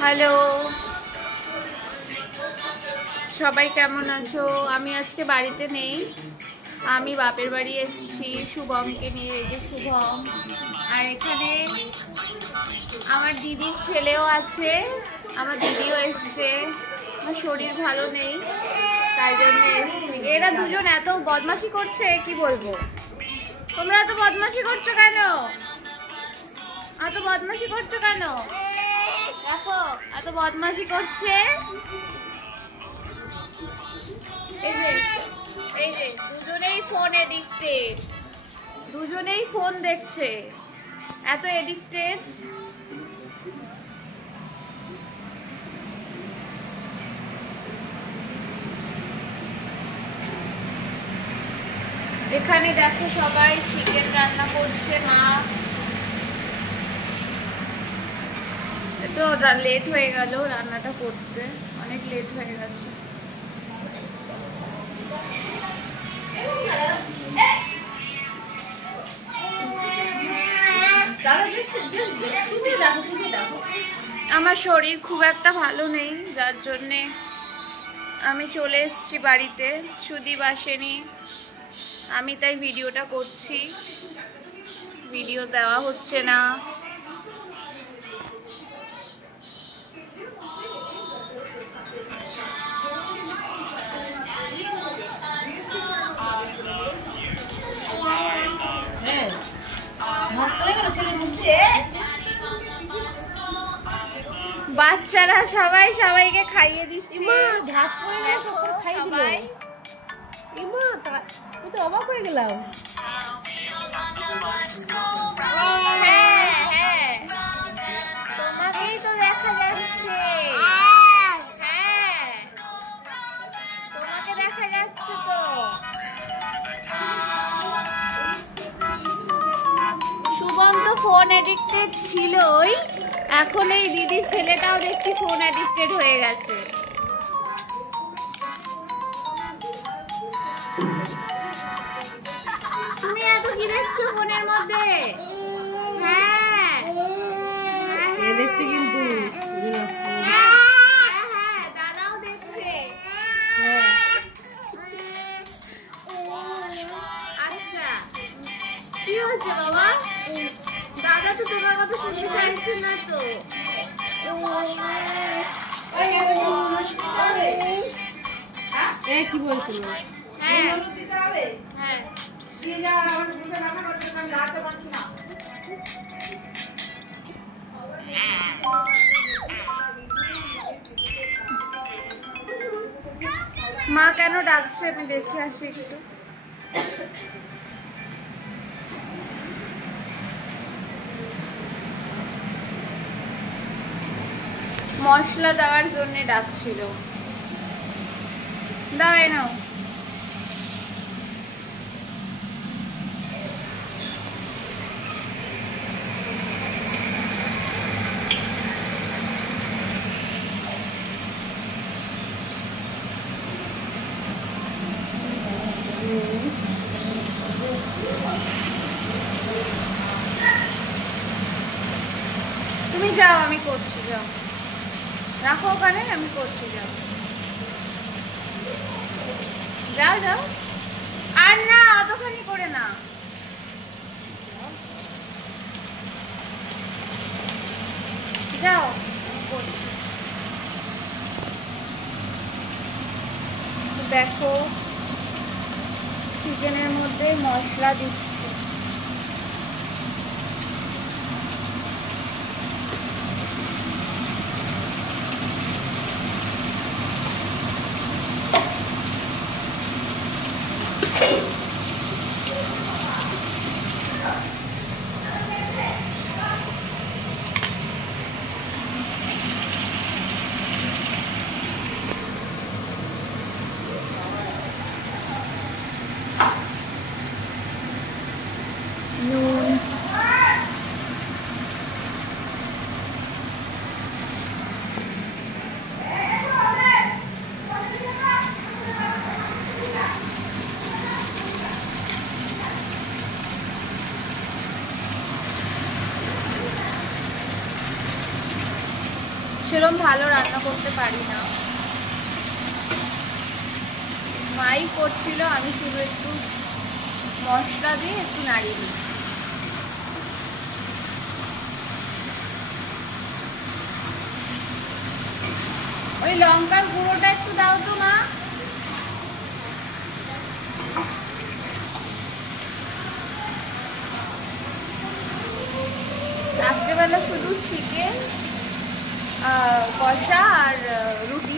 Hello, সবাই কেমন আছো? আমি আজকে বাড়িতে নেই, আমি বাপের বাড়ি এসেছি শুভমকে নিয়ে। এই যে শুভম, আর এখানে আমার দিদির ছেলেও আছে, আমার দিদিও এসছে। আমার শরীর ভালো নেই, তাই জন্য এসছি। এরা দুজন এত বদমাশি করছে, কি বলবো। তোমরা এত বদমাশি করছো কেন? এত বদমাশি করছো কেন? দেখো এত বদমাশি করছে। এই যে দুজনেই ফোন এডিক্টেড, দুজনেই ফোন দেখছে, এত এডিক্টেড। এখানে দেখো সবাই চিকেন রান্না করছে, মা। একটু লেট হয়ে গেল রান্নাটা করতে, অনেক লেট হয়ে গেছে। আমার শরীর খুব একটা ভালো নেই, যার জন্যে আমি চলে এসেছি বাড়িতে। সুদীপ আসেনি, আমি তাই ভিডিওটা করছি। ভিডিও দেওয়া হচ্ছে না। বাচ্চারা সবাই সবাইকে খাইয়ে দিচ্ছে। অবাক হয়ে গেলাম। তোমাকেই তো দেখা যাচ্ছে। হ্যাঁ, তোমাকে দেখা যাচ্ছে তো। শুভম তো ফোন এডিক্টেড ছিলই, এখন এই দিদির ছেলেটাও দেখছি ফোন এডিক্টেড হয়ে গেছে। তুমি এত কি দেখছো ফোনের মধ্যে? হ্যাঁ দেখছি কিন্তু দাদাও দেখছে। আচ্ছা, কি হচ্ছে বাবা? দাদা তো তোমার কথা শুনতে চাইছে না তো। কি বলছিল? হ্যাঁ মা কেন ডাকছে, আমি দেখে আসি একটু। মশলা দেওয়ার জন্য ডাকছিল। দাও নাও। তুমি যাও, আমি করছি, যাও রাখো ওখানে, আমি করছি, যাও যাও যাও। আর না, অতখানি করে না, যাও করছি। দেখো চিকেনের মধ্যে মশলা দিচ্ছি। সেরকম ভালো রান্না করতে পারি না, মাই করছিল, আমি শুধু একটু মশলা দিয়ে একটু নাড়িয়ে দিই। ওই লঙ্কার গুঁড়োটা একটু দাও তো মা। রাত্রেবেলা শুধু চিকেন কষা আর রুটি